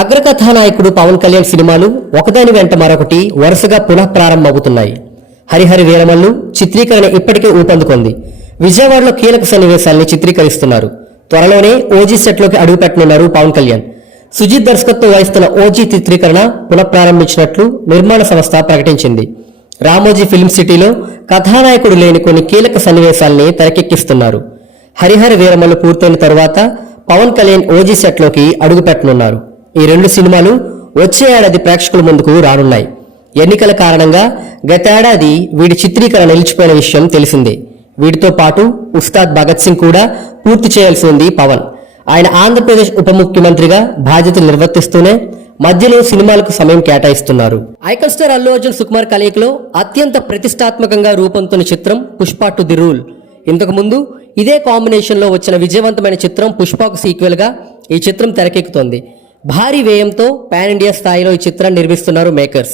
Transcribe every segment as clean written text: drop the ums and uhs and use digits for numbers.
అగ్రకథానాయకుడు పవన్ కళ్యాణ్ సినిమాలు ఒకదాని వెంట మరొకటి వరుసగా పునః ప్రారంభమవుతున్నాయి. హరిహర వీరమల్లు చిత్రీకరణ ఇప్పటికే ఊపందుకుంది. విజయవాడలో కీలక సన్నివేశాల్ని చిత్రీకరిస్తున్నారు. త్వరలోనే ఓజీ సెట్లోకి అడుగుపెట్టనున్నారు పవన్ కళ్యాణ్. సుజిత్ దర్శకత్వం వహిస్తున్న ఓజీ చిత్రీకరణ పునఃప్రారంభించినట్లు నిర్మాణ సంస్థ ప్రకటించింది. రామోజీ ఫిల్మ్ సిటీలో కథానాయకుడు లేని కొన్ని కీలక సన్నివేశాల్ని తెరకెక్కిస్తున్నారు. హరిహర వీరమల్లు పూర్తయిన తరువాత పవన్ కళ్యాణ్ ఓజీ సెట్లోకి అడుగుపెట్టనున్నారు. ఈ రెండు సినిమాలు వచ్చే ఏడాది ప్రేక్షకుల ముందుకు రానున్నాయి. ఎన్నికల కారణంగా గతేడాది వీడి చిత్రీకరణ నిలిచిపోయిన విషయం తెలిసిందే. వీటితో పాటు ఉస్తాద్ భగత్ సింగ్ కూడా పూర్తి చేయాల్సి ఉంది పవన్. ఆయన ఆంధ్రప్రదేశ్ ఉప ముఖ్యమంత్రిగా బాధ్యతలు నిర్వర్తిస్తూనే మధ్యలో సినిమాలకు సమయం కేటాయిస్తున్నారు. ఐకాన్ స్టార్ అల్లు అర్జున్ సుకుమార్ కలయికలో అత్యంత ప్రతిష్టాత్మకంగా రూపొందుతున్న చిత్రం పుష్ప టు ది రూల్. ఇంతకు ముందు ఇదే కాంబినేషన్ లో వచ్చిన విజయవంతమైన చిత్రం పుష్పకు సీక్వెల్ గా ఈ చిత్రం తెరకెక్కుతోంది. భారీ వ్యయంతో పాన్ ఇండియా స్థాయిలో ఈ చిత్రాన్ని నిర్మిస్తున్నారు మేకర్స్.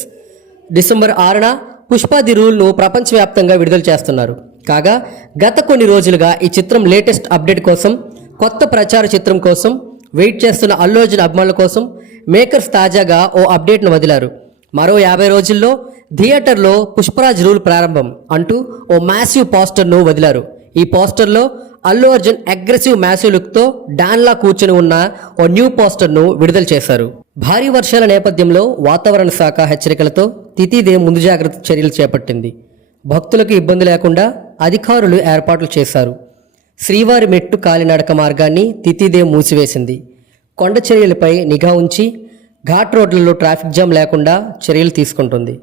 డిసెంబర్ 6న పుష్ప ది రూల్ ను ప్రపంచవ్యాప్తంగా విడుదల చేస్తున్నారు. కాగా గత కొన్ని రోజులుగా ఈ చిత్రం లేటెస్ట్ అప్డేట్ కోసం, కొత్త ప్రచార చిత్రం కోసం వెయిట్ చేస్తున్న అల్లు అర్జున్ అభిమానుల కోసం మేకర్స్ తాజాగా ఓ అప్డేట్ను వదిలారు. మరో 50 రోజుల్లో థియేటర్లో పుష్పరాజ్ రూల్ ప్రారంభం అంటూ ఓ మ్యాసివ్ పోస్టర్ను వదిలారు. ఈ పోస్టర్లో అల్లు అర్జున్ అగ్రెసివ్ మ్యాసివ్ లుక్తో డాన్లా కూర్చుని ఉన్న ఓ న్యూ పోస్టర్ను విడుదల చేశారు. భారీ వర్షాల నేపథ్యంలో వాతావరణ శాఖ హెచ్చరికలతో తితిదే ముందు జాగ్రత్త చర్యలు చేపట్టింది. భక్తులకు ఇబ్బంది లేకుండా అధికారులు ఏర్పాట్లు చేశారు. శ్రీవారి మెట్టు కాలినడక మార్గాన్ని తితిదే మూసివేసింది. కొండ చర్యలపై నిఘా ఉంచి ఘాట్ రోడ్లలో ట్రాఫిక్ జామ్ లేకుండా చర్యలు తీసుకుంటుంది.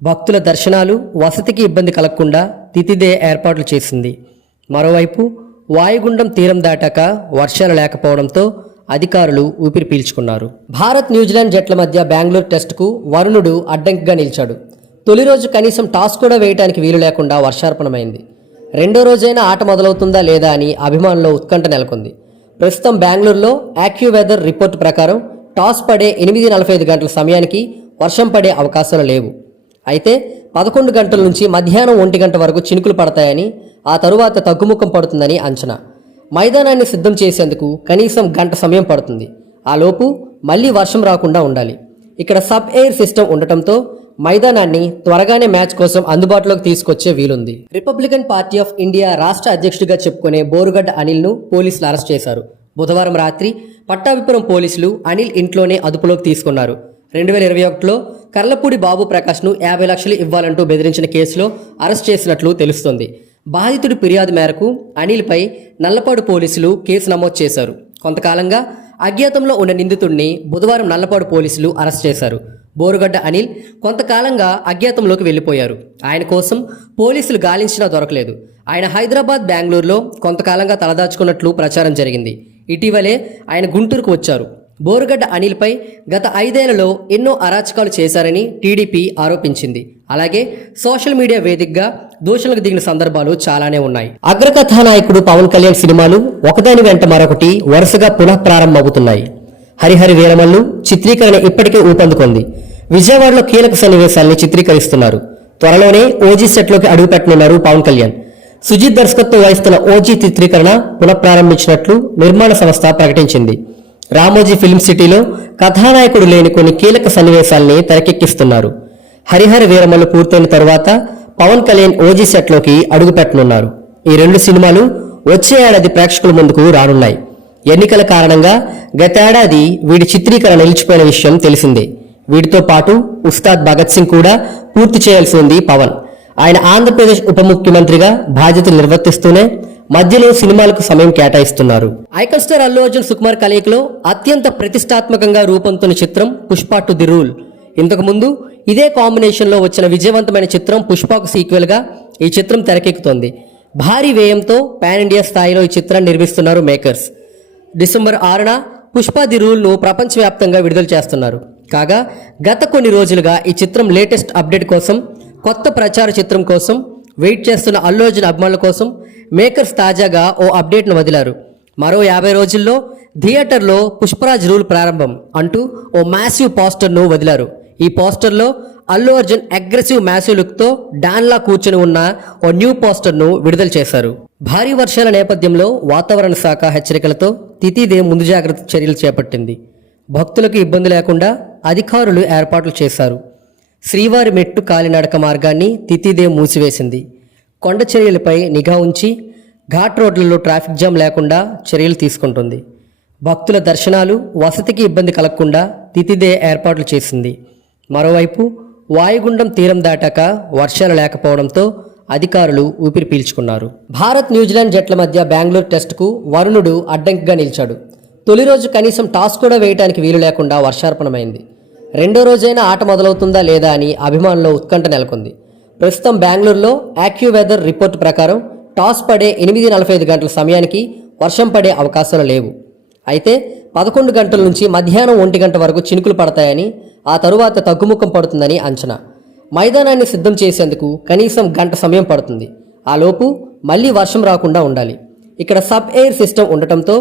భక్తుల దర్శనాలు, వసతికి ఇబ్బంది కలగకుండా తితిదే ఏర్పాట్లు చేసింది. మరోవైపు వాయుగుండం తీరం దాటాక వర్షాలు లేకపోవడంతో అధికారులు ఊపిరి పీల్చుకున్నారు. భారత్ న్యూజిలాండ్ జట్ల మధ్య బెంగళూరు టెస్టుకు వరుణుడు అడ్డంకిగా నిలిచాడు. తొలి రోజు కనీసం టాస్ కూడా వేయడానికి వీలు లేకుండా వర్షార్పణమైంది. రెండో రోజైనా ఆట మొదలవుతుందా లేదా అని అభిమానుల్లో ఉత్కంఠ నెలకొంది. ప్రస్తుతం బెంగళూరులో యాక్యూవెదర్ రిపోర్టు ప్రకారం టాస్ పడే 8:45 గంటల సమయానికి వర్షం పడే అవకాశాలు లేవు. అయితే 11 గంటల నుంచి మధ్యాహ్నం 1 గంట వరకు చినుకులు పడతాయని, ఆ తరువాత తగ్గుముఖం పడుతుందని అంచనా. మైదానాన్ని సిద్ధం చేసేందుకు కనీసం గంట సమయం పడుతుంది. ఆ లోపు మళ్లీ వర్షం రాకుండా ఉండాలి. ఇక్కడ సబ్ ఎయిర్ సిస్టమ్ ఉండటంతో మైదానాన్ని త్వరగానే మ్యాచ్ కోసం అందుబాటులోకి తీసుకొచ్చే వీలుంది. రిపబ్లికన్ పార్టీ ఆఫ్ ఇండియా రాష్ట్ర అధ్యక్షుడిగా చెప్పుకునే బోరుగడ్డ అనిల్ను పోలీసులు అరెస్ట్ చేశారు. బుధవారం రాత్రి పట్టాభిపురం పోలీసులు అనిల్ ఇంట్లోనే అదుపులోకి తీసుకున్నారు. 2021లో కర్లపూడి బాబు ప్రకాష్ను 50 లక్షలు ఇవ్వాలంటూ బెదిరించిన కేసులో అరెస్ట్ చేసినట్లు తెలుస్తోంది. బాధితుడి ఫిర్యాదు మేరకు అనిల్పై నల్లపాడు పోలీసులు కేసు నమోదు చేశారు. కొంతకాలంగా అజ్ఞాతంలో ఉన్న నిందితుడిని బుధవారం నల్లపాడు పోలీసులు అరెస్ట్ చేశారు. బోరుగడ్డ అనిల్ కొంతకాలంగా అజ్ఞాతంలోకి వెళ్లిపోయారు. ఆయన కోసం పోలీసులు గాలించినా దొరకలేదు. ఆయన హైదరాబాద్, బెంగళూరులో కొంతకాలంగా తలదాచుకున్నట్లు ప్రచారం జరిగింది. ఇటీవలే ఆయన గుంటూరుకు వచ్చారు. బోరుగడ్డ అనిల్పై గత 5 ఏళ్లలో ఎన్నో అరాచకాలు చేశారని టీడీపీ ఆరోపించింది. అలాగే సోషల్ మీడియా వేదికగా దూషణలకు దిగిన సందర్భాలు చాలానే ఉన్నాయి. అగ్రకథానాయకుడు పవన్ కళ్యాణ్ సినిమాలు ఒకదాని వెంట మరొకటి వరుసగా పునః ప్రారంభమవుతున్నాయి. హరిహర వీరమల్లు చిత్రీకరణ ఇప్పటికే ఊపందుకుంది. విజయవాడలో కీలక సన్నివేశాల్ని చిత్రీకరిస్తున్నారు. త్వరలోనే ఓజీ సెట్లోకి అడుగుపెట్టనున్నారు పవన్ కళ్యాణ్. సుజిత్ దర్శకత్వం వహిస్తున్న ఓజీ చిత్రీకరణ పునఃప్రారంభించినట్లు నిర్మాణ సంస్థ ప్రకటించింది. రామోజీ ఫిల్మ్ సిటీలో కథానాయకుడు లేని కొన్ని కీలక సన్నివేశాల్ని తెరకెక్కిస్తున్నారు. హరిహర వీరమల్లు పూర్తయిన తరువాత పవన్ కళ్యాణ్ ఓజీ సెట్లోకి అడుగుపెట్టనున్నారు. ఈ రెండు సినిమాలు వచ్చే ఏడాది ప్రేక్షకుల ముందుకు రానున్నాయి. ఎన్నికల కారణంగా గతేడాది వీడి చిత్రీకరణ నిలిచిపోయిన విషయం తెలిసిందే. వీటితో పాటు ఉస్తాద్ భగత్ సింగ్ కూడా పూర్తి చేయాల్సి ఉంది పవన్. ఆయన ఆంధ్రప్రదేశ్ ఉప ముఖ్యమంత్రిగా బాధ్యతలు నిర్వర్తిస్తూనే మధ్యలో సినిమాలకు సమయం కేటాయిస్తున్నారు. ఐకాన్ స్టార్ అల్లు అర్జున్ సుకుమార్ కలయికలో అత్యంత ప్రతిష్టాత్మకంగా రూపొందుతున్న చిత్రం పుష్ప టు ది రూల్. ఇంతకు ముందు ఇదే కాంబినేషన్ లో వచ్చిన విజయవంతమైన చిత్రం పుష్పకు సీక్వెల్ గా ఈ చిత్రం తెరకెక్కుతోంది. భారీ వ్యయంతో పాన్ ఇండియా స్థాయిలో ఈ చిత్రాన్ని నిర్మిస్తున్నారు మేకర్స్. డిసెంబర్ 6న పుష్ప ది రూల్ ను ప్రపంచవ్యాప్తంగా విడుదల చేస్తున్నారు. కాగా గత కొన్ని రోజులుగా ఈ చిత్రం లేటెస్ట్ అప్డేట్ కోసం, కొత్త ప్రచార చిత్రం కోసం వెయిట్ చేస్తున్న అల్లు అర్జున్ అభిమానుల కోసం మేకర్స్ తాజాగా ఓ అప్డేట్ను వదిలారు. మరో 50 రోజుల్లో థియేటర్లో పుష్పరాజ్ రూల్ ప్రారంభం అంటూ ఓ మ్యాసివ్ పోస్టర్ను వదిలారు. ఈ పోస్టర్లో అల్లు అర్జున్ అగ్రెసివ్ మ్యాసివ్ లుక్తో డాన్లా కూర్చుని ఉన్న ఓ న్యూ పోస్టర్ను విడుదల చేశారు. భారీ వర్షాల నేపథ్యంలో వాతావరణ శాఖ హెచ్చరికలతో తితిదే ముందు జాగ్రత్త చర్యలు చేపట్టింది. భక్తులకు ఇబ్బంది లేకుండా అధికారులు ఏర్పాట్లు చేశారు. శ్రీవారి మెట్టు కాలినడక మార్గాన్ని తితిదే మూసివేసింది. కొండ చర్యలపై నిఘా ఉంచి ఘాట్ రోడ్లలో ట్రాఫిక్ జామ్ లేకుండా చర్యలు తీసుకుంటుంది. భక్తుల దర్శనాలు, వసతికి ఇబ్బంది కలగకుండా తితిదే ఏర్పాట్లు చేసింది. మరోవైపు వాయుగుండం తీరం దాటాక వర్షాలు లేకపోవడంతో అధికారులు ఊపిరి పీల్చుకున్నారు. భారత్ న్యూజిలాండ్ జట్ల మధ్య బెంగళూరు టెస్టుకు వరుణుడు అడ్డంకిగా నిలిచాడు. తొలి రోజు కనీసం టాస్ కూడా వేయడానికి వీలు లేకుండా వర్షార్పణమైంది. రెండో రోజైనా ఆట మొదలవుతుందా లేదా అని అభిమానుల్లో ఉత్కంఠ నెలకొంది. ప్రస్తుతం బెంగళూరులో యాక్యూవెదర్ రిపోర్టు ప్రకారం టాస్ పడే 8:45 గంటల సమయానికి వర్షం పడే అవకాశాలు లేవు. అయితే 11 గంటల నుంచి మధ్యాహ్నం 1 గంట వరకు చినుకులు పడతాయని, ఆ తరువాత తగ్గుముఖం పడుతుందని అంచనా. మైదానాన్ని సిద్ధం చేసేందుకు కనీసం గంట సమయం పడుతుంది. ఆ లోపు మళ్లీ వర్షం రాకుండా ఉండాలి. ఇక్కడ సబ్ ఎయిర్ సిస్టమ్ ఉండటంతో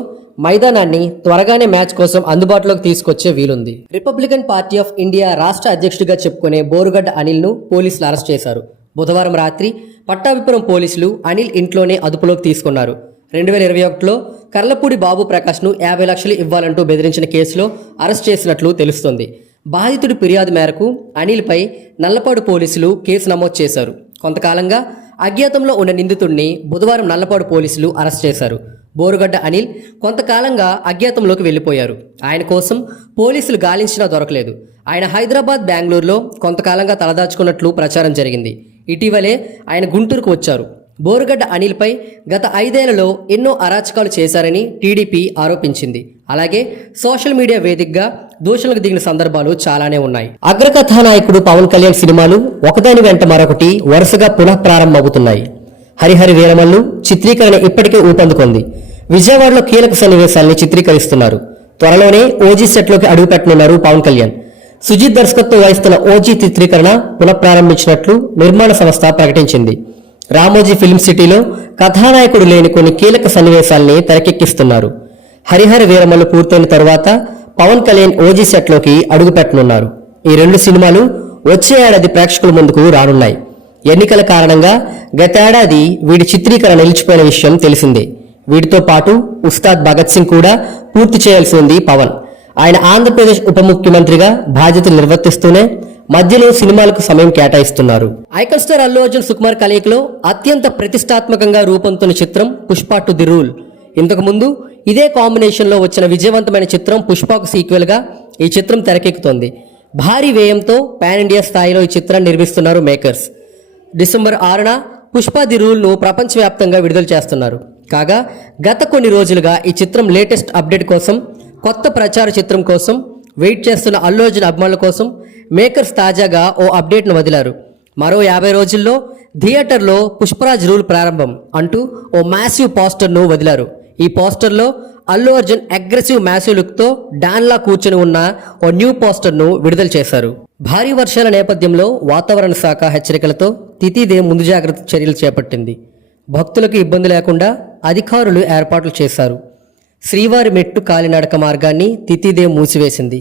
మైదానాన్ని త్వరగానే మ్యాచ్ కోసం అందుబాటులోకి తీసుకొచ్చే వీలుంది. రిపబ్లికన్ పార్టీ ఆఫ్ ఇండియా రాష్ట్ర అధ్యక్షుడిగా చెప్పుకునే బోరుగడ్డ అనిల్ను పోలీసులు అరెస్ట్ చేశారు. బుధవారం రాత్రి పట్టాభిపురం పోలీసులు అనిల్ ఇంట్లోనే అదుపులోకి తీసుకున్నారు. 2021లో కర్లపూడి బాబు ప్రకాష్ను 50 లక్షలు ఇవ్వాలంటూ బెదిరించిన కేసులో అరెస్ట్ చేసినట్లు తెలుస్తోంది. బాధితుడి ఫిర్యాదు మేరకు అనిల్పై నల్లపాడు పోలీసులు కేసు నమోదు చేశారు. కొంతకాలంగా అజ్ఞాతంలో ఉన్న నిందితుడిని బుధవారం నల్లపాడు పోలీసులు అరెస్ట్ చేశారు. బోరుగడ్డ అనిల్ కొంతకాలంగా అజ్ఞాతంలోకి వెళ్లిపోయారు. ఆయన కోసం పోలీసులు గాలించినా దొరకలేదు. ఆయన హైదరాబాద్, బెంగళూరులో కొంతకాలంగా తలదాచుకున్నట్లు ప్రచారం జరిగింది. ఇటీవలే ఆయన గుంటూరుకు వచ్చారు. బోరుగడ్డ అనిల్పై గత 5 ఏళ్లలో ఎన్నో అరాచకాలు చేశారని టీడీపీ ఆరోపించింది. అలాగే సోషల్ మీడియా వేదికగా దూషణలకు దిగిన సందర్భాలు చాలానే ఉన్నాయి. అగ్రకథానాయకుడు పవన్ కళ్యాణ్ సినిమాలు ఒకదాని వెంట మరొకటి వరుసగా పునఃప్రారంభమవుతున్నాయి. హరిహర వీరమల్లు చిత్రీకరణ ఇప్పటికే ఊపందుకుంది. విజయవాడలో కీలక సన్నివేశాల్ని చిత్రీకరిస్తున్నారు. త్వరలోనే ఓజీ సెట్లోకి అడుగుపెట్టనున్నారు పవన్ కళ్యాణ్. సుజిత్ దర్శకత్వం వహిస్తున్న ఓజీ చిత్రీకరణ పునఃప్రారంభించినట్లు నిర్మాణ సంస్థ ప్రకటించింది. రామోజీ ఫిల్మ్ సిటీలో కథానాయకుడు లేని కొన్ని కీలక సన్నివేశాల్ని తెరకెక్కిస్తున్నారు. హరిహర వీరమల్లు పూర్తయిన తరువాత పవన్ కళ్యాణ్ ఓజీ సెట్లోకి అడుగుపెట్టనున్నారు. ఈ 2 సినిమాలు వచ్చే ఏడాది ప్రేక్షకుల ముందుకు రానున్నాయి. ఎన్నికల కారణంగా గతేడాది వీడి చిత్రీకరణ నిలిచిపోయిన విషయం తెలిసిందే. వీటితో పాటు ఉస్తాద్ భగత్ సింగ్ కూడా పూర్తి చేయాల్సి ఉంది పవన్. ఆయన ఆంధ్రప్రదేశ్ ఉప ముఖ్యమంత్రిగా బాధ్యతలు నిర్వర్తిస్తూనే మధ్యలో సినిమాలకు సమయం కేటాయిస్తున్నారు. ఐకాన్ స్టార్ అల్లు అర్జున్ సుకుమార్ కలయికలో అత్యంత ప్రతిష్టాత్మకంగా రూపొందుతున్న చిత్రం పుష్ప టు ది రూల్. ఇంతకు ముందు ఇదే కాంబినేషన్ లో వచ్చిన విజయవంతమైన చిత్రం పుష్పకు సీక్వెల్ గా ఈ చిత్రం తెరకెక్కుతోంది. భారీ వ్యయంతో పాన్ ఇండియా స్థాయిలో ఈ చిత్రాన్ని నిర్మిస్తున్నారు మేకర్స్. డిసెంబర్ 6న పుష్ప ది రూల్ ను ప్రపంచవ్యాప్తంగా విడుదల చేస్తున్నారు. కాగా గత కొన్ని రోజులుగా ఈ చిత్రం లేటెస్ట్ అప్డేట్ కోసం, కొత్త ప్రచార చిత్రం కోసం వెయిట్ చేస్తున్న అల్లు అర్జున్ అభిమానుల కోసం మేకర్స్ తాజాగా ఓ అప్డేట్ను వదిలారు. మరో 50 రోజుల్లో థియేటర్లో పుష్పరాజ్ రూల్ ప్రారంభం అంటూ ఓ మ్యాసివ్ పోస్టర్ను వదిలారు. ఈ పోస్టర్లో అల్లు అర్జున్ అగ్రెసివ్ మ్యాసివ్ లుక్తో డాన్లా కూర్చొని ఉన్న ఓ న్యూ పోస్టర్ను విడుదల చేశారు. భారీ వర్షాల నేపథ్యంలో వాతావరణ శాఖ హెచ్చరికలతో తితిదే ముందు జాగ్రత్త చర్యలు చేపట్టింది. భక్తులకు ఇబ్బంది లేకుండా అధికారులు ఏర్పాట్లు చేశారు. శ్రీవారి మెట్టు కాలినడక మార్గాన్ని తితిదే మూసివేసింది.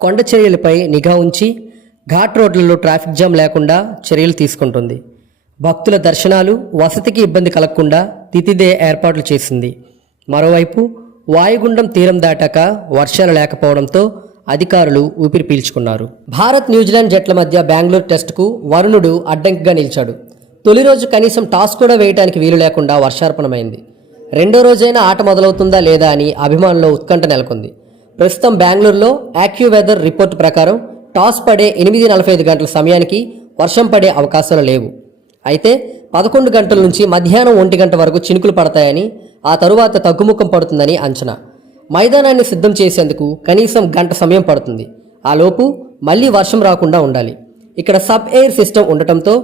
కొండ చర్యలపై నిఘా ఉంచి ఘాట్ రోడ్లలో ట్రాఫిక్ జామ్ లేకుండా చర్యలు తీసుకుంటుంది. భక్తుల దర్శనాలు, వసతికి ఇబ్బంది కలగకుండా తితిదే ఏర్పాట్లు చేసింది. మరోవైపు వాయుగుండం తీరం దాటాక వర్షాలు లేకపోవడంతో అధికారులు ఊపిరి పీల్చుకున్నారు. భారత్ న్యూజిలాండ్ జట్ల మధ్య బెంగళూరు టెస్టుకు వరుణుడు అడ్డంకిగా నిలిచాడు. తొలి రోజు కనీసం టాస్ కూడా వేయడానికి వీలు లేకుండా వర్షార్పణమైంది. రెండో రోజైనా ఆట మొదలవుతుందా లేదా అని అభిమానుల్లో ఉత్కంఠ నెలకొంది. ప్రస్తుతం బెంగళూరులో యాక్యూవెదర్ రిపోర్టు ప్రకారం టాస్ పడే 8:45 గంటల సమయానికి వర్షం పడే అవకాశాలు లేవు. అయితే 11 గంటల నుంచి మధ్యాహ్నం 1 గంట వరకు చినుకులు పడతాయని, ఆ తరువాత తగ్గుముఖం పడుతుందని అంచనా. మైదానాన్ని సిద్ధం చేసేందుకు కనీసం గంట సమయం పడుతుంది. ఆ లోపు మళ్లీ వర్షం రాకుండా ఉండాలి. ఇక్కడ సబ్ ఎయిర్ సిస్టమ్ ఉండటంతో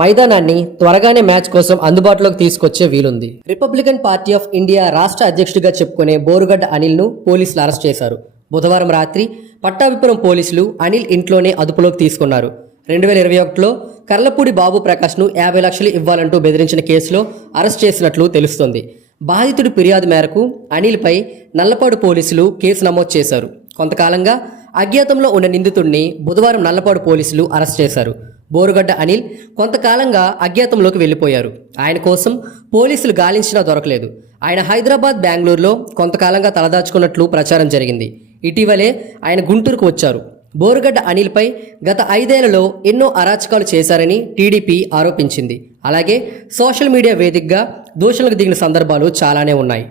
మైదానాన్ని త్వరగానే మ్యాచ్ కోసం అందుబాటులోకి తీసుకొచ్చే వీలుంది. రిపబ్లికన్ పార్టీ ఆఫ్ ఇండియా రాష్ట్ర అధ్యక్షుడిగా చెప్పుకునే బోరుగడ్డ అనిల్ను పోలీసులు అరెస్ట్ చేశారు. బుధవారం రాత్రి పట్టాభిపురం పోలీసులు అనిల్ ఇంట్లోనే అదుపులోకి తీసుకున్నారు. 2021లో కర్లపూడి బాబు ప్రకాష్ను 50 లక్షలు ఇవ్వాలంటూ బెదిరించిన కేసులో అరెస్ట్ చేసినట్లు తెలుస్తోంది. బాధితుడి ఫిర్యాదు మేరకు అనిల్పై నల్లపాడు పోలీసులు కేసు నమోదు చేశారు. కొంతకాలంగా అజ్ఞాతంలో ఉన్న నిందితుడిని బుధవారం నల్లపాడు పోలీసులు అరెస్ట్ చేశారు. బోరుగడ్డ అనిల్ కొంతకాలంగా అజ్ఞాతంలోకి వెళ్లిపోయారు. ఆయన కోసం పోలీసులు గాలించినా దొరకలేదు. ఆయన హైదరాబాద్, బెంగళూరులో కొంతకాలంగా తలదాచుకున్నట్లు ప్రచారం జరిగింది. ఇటీవలే ఆయన గుంటూరుకు వచ్చారు. బోరుగడ్డ అనిల్పై గత 5 ఏళ్లలో ఎన్నో అరాచకాలు చేశారని టీడీపీ ఆరోపించింది. అలాగే సోషల్ మీడియా వేదికగా దూషణలకు దిగిన సందర్భాలు చాలానే ఉన్నాయి.